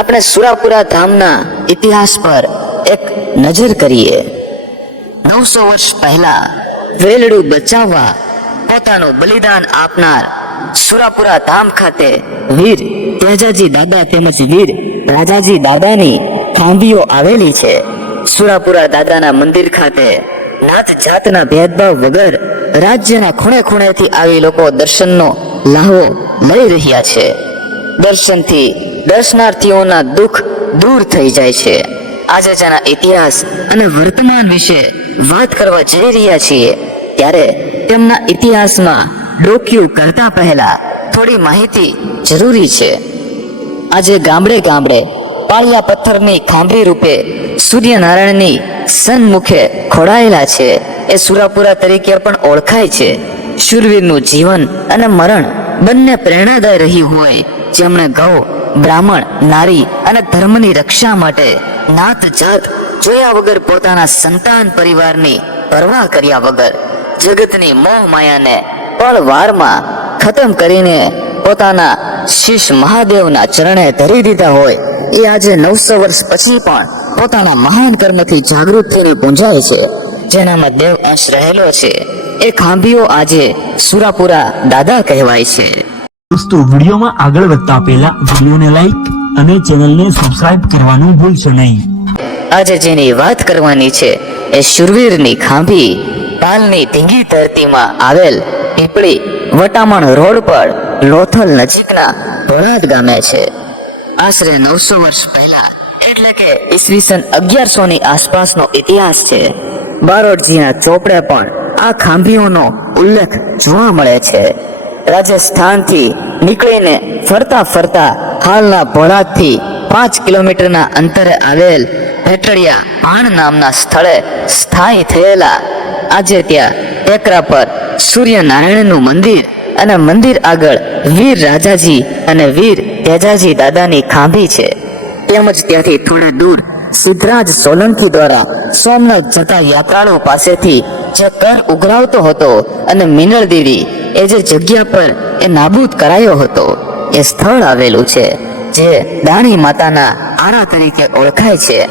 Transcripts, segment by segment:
આપણે સુરાપુરા ધામના ઇતિહાસ પર એક નજર કરીએ. નવસો વર્ષ પહેલા વેલડું બચાવવા પોતાનું બલિદાન આપનાર સુરાપુરા ધામ ખાતે વીર તેજાજી દાદા તેમજ વીર રાજાજી દાદાની ખાંભીઓ આવેલી છે. સુરાપુરા દાદાના મંદિર ખાતે નાત જાતના ભેદભાવ વગર રાજ્યના ખૂણે ખૂણેથી આવી લોકો દર્શનનો લાહવો લઈ રહ્યા છે. દર્શનથી દર્શનાર્થીઓના દુઃખ દૂર થઈ જાય છે. આજે જેના ઇતિહાસ અને વર્તમાન વિશે વાત કરવા જઈ રહ્યા છીએ, ત્યારે તેમના ઇતિહાસમાં ડોક્યુ કરતા પહેલા થોડી માહિતી જરૂરી છે. આજે ગામડે ગામડે પાળિયા પથ્થરની ખાંભી રૂપે સૂર્યનારાયણની સન્મુખે ખોડાયેલા છે. એ સુરાપુરા તરીકે પણ ઓળખાય છે. શૂરવીરનું જીવન અને મરણ બંને પ્રેરણાદાય રહ્યું હોય જેમણે ગૌ, બ્રાહ્મણ, નારી અને ધર્મની રક્ષા માટે નાત જાત જોયા વગર પોતાના સંતાન પરિવારની પરવા કર્યા વગર જગતની મોહ માયાને પળ વારમાં ખતમ કરીને પોતાના શીશ મહાદેવના ચરણે ધરી દીધા હોય. એ આજે નવસો વર્ષ પછી પણ પોતાના મહાન કર્મથી જાગૃત થઈને પૂંજાય છે. જેનામાં દેવ અંશ રહેલો છે. એ ખાંભીઓ આજે સુરાપુરા દાદા કહેવાય છે. દોસ્તો, વિડીયોમાં આગળ વધતા પહેલા વિડીયોને લાઈક અને ચેનલને સબસ્ક્રાઇબ કરવાનું ભૂલશો નહીં. આજે જેની વાત કરવાની છે, એ શુરવીરની ખાંભી. પાલની ધીંગી ધરતીમાં આવેલ પીપળી વટામણ રોડ પર લોથલ નજીકના ભોળાદ ગામે છે. આશરે નવસો વર્ષ પહેલા, એટલે કે ઈસવીસન અગિયારસો ની આસપાસનો ઇતિહાસ છે. બારોટજીના ચોપડે પણ આ ખાંભીઓનો ઉલ્લેખ જોવા મળે છે. રાજસ્થાનથી નીકળીને ફરતા ફરતા હાલના ભોળાથી પાંચ કિલોમીટરના અંતરે આવેલ ભેટડિયા ભાણ નામના સ્થળે સ્થાયી થયેલા. આજે ત્યાં ટેકરા પર સૂર્યનારાયણનું મંદિર અને મંદિર આગળ વીર રાજાજી અને વીર તેજાજી દાદાની ખાંભી છે. તેમજ ત્યાંથી થોડે દૂર સિદ્ધરાજ સોલંકી દ્વારા સોમનાથ જતા યાત્રાળુ પાસેથી જે કર ઉઘરાવતો હતો અને મિનળ દેવી એ જે જગ્યા પર એ નાબૂદ કરાયો હતો, એ સ્થળ આવેલું છે, જે દાણી માતાના આરા તરીકે ઓળખાય છે.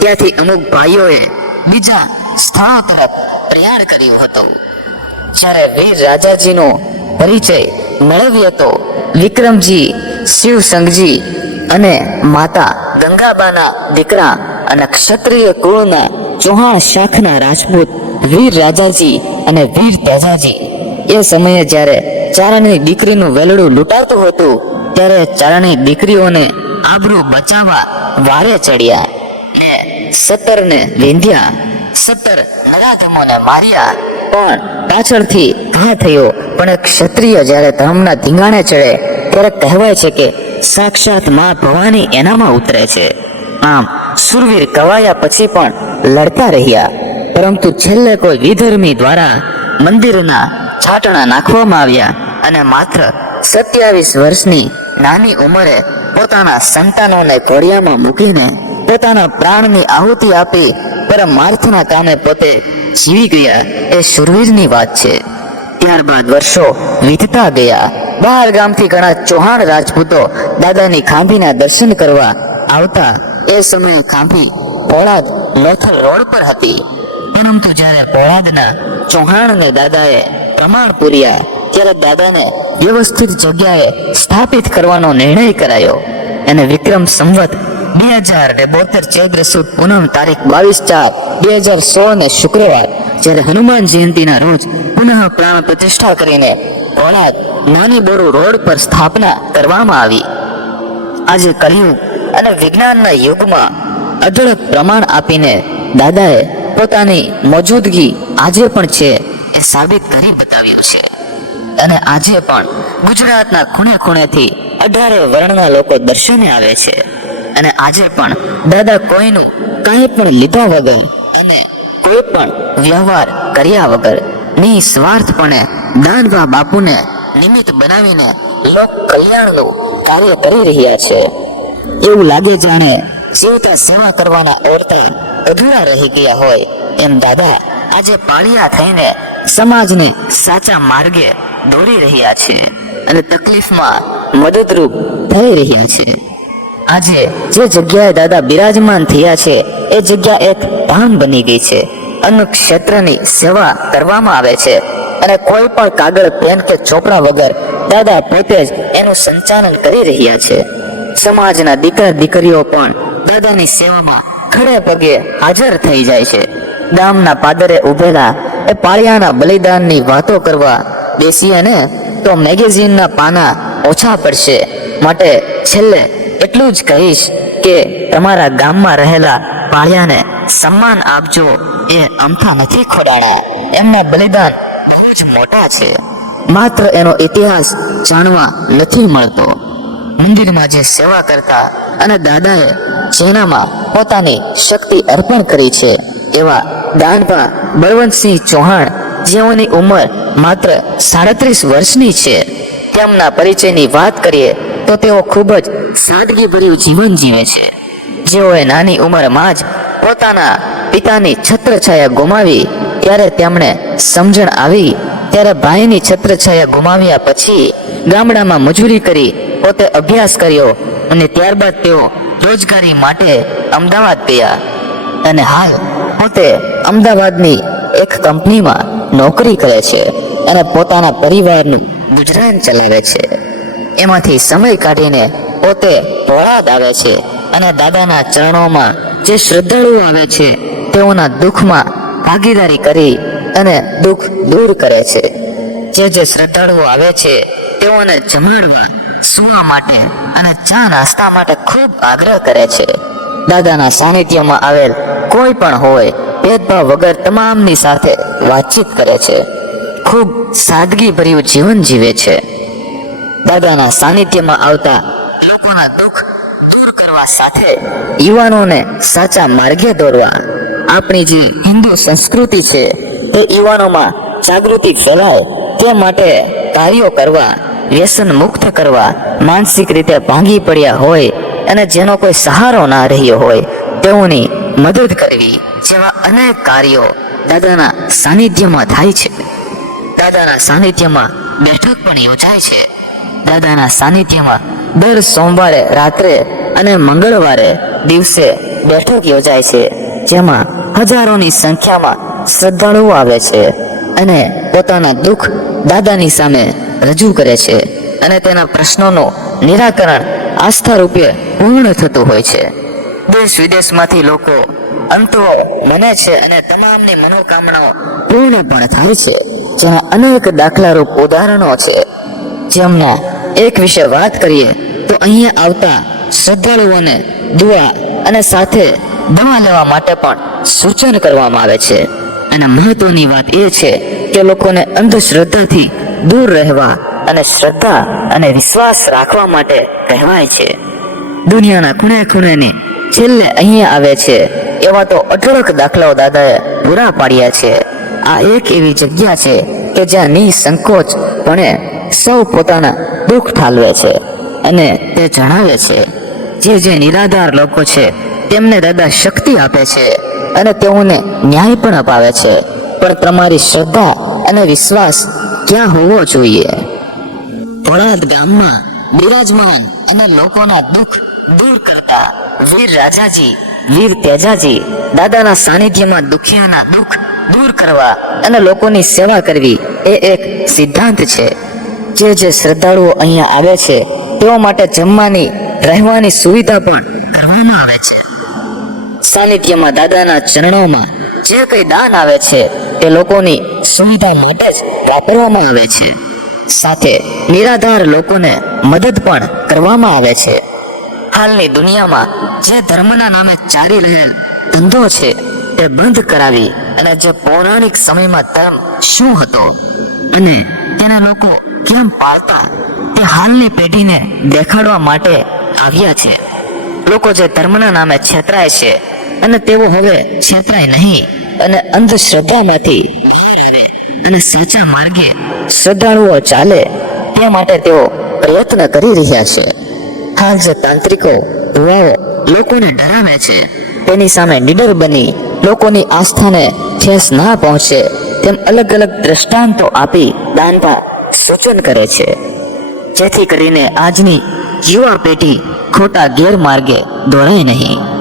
ત્યાંથી અમુક ભાઈઓએ બીજા સ્થળો તરફ પ્રયાણ કર્યું હતું. જ્યારે વીર રાજાજીનો પરિચય મેળવ્યો તો વિક્રમજી, શિવસંગજી અને માતા ગંગાબાના દીકરા અને ક્ષત્રિય કુળના ચૌહાણ શાખના રાજપૂત વીર રાજાજી અને વીર તેજાજી એ સમયે જ્યારે ચારણની દીકરીનું વેલડું લૂંટાતું હતું, ત્યારે ચારણની દીકરીઓને આબરૂ બચાવવા વારે ચડ્યા ને સત્તરને વિંધ્યા સત્તર નરાધમોને માર્યા. પણ પાછળથી ઘા થયો. પણ ક્ષત્રિય જ્યારે ધર્મના ધીંગાણે ચડે, ત્યારે કહેવાય છે કે સાક્ષાતમાં ભવાની એનામાં ઉતરે છે. આમ સુરવીર કવાયા પછી પણ લડતા રહ્યા. પરંતુ છેલ્લે કોઈ વિધર્મી દ્વારા મંદિરના છાટણા નાખવામાં આવ્યા અને માત્ર સત્યાવીસ વર્ષની નાની ઉંમરે પોતાના સંતાનોને ઘોડિયામાં મૂકીને પોતાના પ્રાણની આહુતિ આપી પરમાર્થના કામે પોતે જીવી ગયા એ શુરવીરની વાત છે. ત્યારબાદ વર્ષો વીતતા ગયા. બહાર ગામથી ઘણા ચૌહાણ રાજપૂતો દાદાની ખાંભીના દર્શન કરવા આવતા એ સમયે ખાંભી પોળાદ લોથલ રોડ પર હતી. પરંતુ જ્યારે પોળાદના ચૌહાણને દાદાએ પ્રમાણ પૂર્યા. ત્યારે દાદાને વ્યવસ્થિત જગ્યાએ સ્થાપિત કરવાનો નિર્ણય કરાયો. અને વિક્રમ સંવત બે હજાર ને બોતેર ચૈત્ર સુદ પૂનમ તારીખ બાવીસ ચાર બે હજાર સોળ ને શુક્રવાર, જ્યારે હનુમાન જયંતિના રોજ પુનઃ પ્રાણ પ્રતિષ્ઠા કરીને કોણાક નાની બોરુ રોડ પર સ્થાપના કરવામાં આવી. આજે કલયુગ અને વિજ્ઞાનના યુગમાં અઢળક પ્રમાણ આપીને દાદાએ પોતાની મોજૂદગી આજે પણ છે. એ સાબિત કરી બતાવ્યું છે. અને આજે પણ ગુજરાતના ખૂણે ખૂણેથી અઢારે વર્ણના લોકો દર્શને આવે છે. અને આજે પણ દાદા કોઈનું કંઈ પણ લીધા વગર અને કોઈ પણ વ્યવહાર કર્યા વગર નિસ્વાર્થપણે દાનવા બાપુને નિમિત્ત બનાવીને લોક કલ્યાણનું કાર્ય કરી રહ્યા છે. એવું લાગે જાણે જીવતા સેવા કરવાના અવતાર અધૂરા રહી ગયા હોય એમ દાદા આજે પાળિયા થઈને સમાજને સાચા માર્ગે દોરી રહ્યા છે અને તકલીફમાં મદદરૂપ થઈ રહ્યા છે. આજે જે જગ્યાએ દાદા બિરાજમાન થયા છે, એ જગ્યા એક ધામ બની ગઈ છે. અન્ન ક્ષેત્રની સેવા કરવામાં આવે છે અને કોઈ પણ કાગળ, પેન કે ચોપડા વગર દાદા પોતે જ એનું સંચાલન કરી રહ્યા છે. સમાજના દીકરા દીકરીઓ પણ દાદાની સેવામાં ખડે પગે હાજર થઈ જાય છે. ગામના પાદરે ઉભેલા એ પાળિયાના બલિદાનની વાતો કરવા બેસીએ ને તો મેગેઝિનના પાના ઓછા પડશે. માટે છેલ્લે એટલું જ કહીશ કે તમારા ગામમાં રહેલા પાળિયાને સન્માન આપજો એ અમથા નથી ખોડાણા. એમના બલિદાન બહુ જ મોટા છે. માત્ર એનો ઇતિહાસ જાણવા નથી મળતો. મંદિરમાં જે સેવા કરતા અને દાદાએ જેનામાં પોતાની શક્તિ અર્પણ કરી છે એવા દાનભા બળવંતસિંહ ચૌહાણ, જેઓની ઉંમર માત્ર સાડત્રીસ વર્ષની છે. તેમના પરિચયની વાત કરીએ તો તેઓ ખૂબ જ સાદગીભર્યું જીવન જીવે છે. જેઓએ નાની ઉંમરમાં જ પોતાના પિતાની છત્રછાયા ગુમાવી, ત્યારે તેમણે સમજણ આવી, ત્યારે ભાઈની છત્રછાયા ગુમાવ્યા પછી ગામડામાં મજૂરી કરી, પોતે અભ્યાસ કર્યો અને ત્યારબાદ તેઓ રોજગારી માટે અમદાવાદ ગયા. અને હાલ પોતે અમદાવાદની એક કંપનીમાં નોકરી કરે છે અને પોતાના પરિવારનું ગુજરાન ચલાવે છે. એમાંથી સમય કાઢીને પોતે પોળાદ આવે છે અને દાદાના ચરણોમાં જે શ્રદ્ધાળુઓ આવે છે તેઓના દુઃખમાં ભાગીદારી કરી અને દુઃખ દૂર કરે છે. જે જે શ્રદ્ધાળુઓ આવે છે તેઓને જમાડવા, સુવા માટે અને ચા નાસ્તા માટે ખૂબ આગ્રહ કરે છે. દાદાના સાનિધ્યમાં આવેલ કોઈ પણ હોય, ભેદભાવ વગર તમામની સાથે વાતચીત કરે છે. ખૂબ સાદગી ભર્યું જીવન જીવે છે. દાદાના સાનિધ્યમાં આવતા લોકોના દુઃખ દૂર કરવા સાથે યુવાનોને સાચા માર્ગે દોરવા આપણી જે હિન્દુ સંસ્કૃતિ છે, તે યુવાનોમાં જાગૃતિ ફેલાય તે માટે કાર્યો કરવા, વ્યસન મુક્ત કરવા, માનસિક રીતે ભાંગી પડ્યા હોય અને જેનો કોઈ સહારો ના રહ્યો હોય, તેઓની મદદ કરવી જેવા અનેક કાર્યો દાદાના સાનિધ્યમાં થાય છે. દાદાના સાનિધ્યમાં બેઠક પણ યોજાય છે. દાદાના સાનિધ્યમાં દર સોમવારે રાત્રે અને મંગળવારે દિવસે બેઠક યોજાય છે, જેમાં હજારોની સંખ્યામાં શ્રદ્ધાળુઓ આવે છે અને પોતાના દુઃખ દાદાની સામે રજૂ કરે છે અને તેના પ્રશ્નોનું નિરાકરણ આસ્થા રૂપે પૂર્ણ થતું હોય છે. દેશ વિદેશમાંથી લોકો અંતો મને છે અને તમામની મનોકામનાઓ પૂર્ણ પણ થાય છે. જેના અનેક દાખલારૂપ ઉદાહરણો છે. જેમને એક વિશે વાત કરીએ, તો અહીંયા આવતા શ્રદ્ધાળુઓને દુઆ અને સાથે દવા લેવા માટે પણ સૂચન કરવામાં આવે છે. અને મહત્વની વાત એ છે કે લોકોને અંધશ્રદ્ધાથી દૂર રહેવા અને શ્રદ્ધા અને વિશ્વાસ રાખવા માટે કહેવાય છે. દુનિયાના ખૂણે ખૂણેની છેલ્લે અહીંયા આવે છે. એવા તો અઢળક દાખલાઓ દાદાએ પૂરા પાડ્યા છે. આ એક એવી જગ્યા છે કે જ્યાં નિસંકોચ પણે સૌ પોતાના દુઃખ ઠાલવે છે અને તે જણાવે છે. જે જે નિરાધાર લોકો છે, તેમને દાદા શક્તિ આપે છે અને તેઓને ન્યાય પણ અપાવે છે. પણ તમારી શ્રદ્ધા અને વિશ્વાસ ક્યાં હોવો જોઈએ? ભોળાદ ગામમાં બિરાજમાન અને લોકોના દુઃખ દૂર કરતા વીર રાજાજી, વીર તેજાજી, દાદાના સાનિધ્યમાં દુખિયાના દુઃખ દૂર કરવા અને લોકોની સેવા કરવી એ એક સિદ્ધાંત છે. જે જે શ્રદ્ધાળુઓ અહીંયા આવે છે, તેઓ માટે જમવાની, રહેવાની સુવિધા પણ કરવામાં આવે છે. સાનિધ્યમાં દાદાના ચરણોમાં જે કંઈ દાન આવે છે, તે લોકોની સુવિધા માટે જ વાપરવામાં આવે છે. સાથે નિરાધાર લોકોને મદદ પણ કરવામાં આવે છે. હાલની દુનિયામાં જે ધર્મના નામે ચાલી રહેલ ધંધો છે તે બંધ કરાવી અને જે પૌરાણિક સમયમાં ધર્મ શું હતો અને તેને લોકો કેમ પાળતા, તે હાલની પેઢીને દેખાડવા માટે આવ્યા છે. લોકો જે ધર્મના નામે છેતરાય છે અને તેઓ હવે છેતરાય નહીં અને અંધશ્રદ્ધામાંથી આવે અને સાચા માર્ગે શ્રદ્ધાળુઓ ચાલે, તે માટે તેઓ પ્રયત્ન કરી રહ્યા છે. હાલ જે તાંત્રિકો ભુવાઓ લોકોને ડરાવે છે. તેની સામે નિડર બની, લોકોની આસ્થાને ઠેસ ના પહોંચે, તેમ અલગ અલગ દ્રષ્ટાંતો આપી દાનભા સૂચન કરે છે. જેથી કરીને આજની યુવા પેઢી ખોટા ગેરમાર્ગે દોડાય નહીં.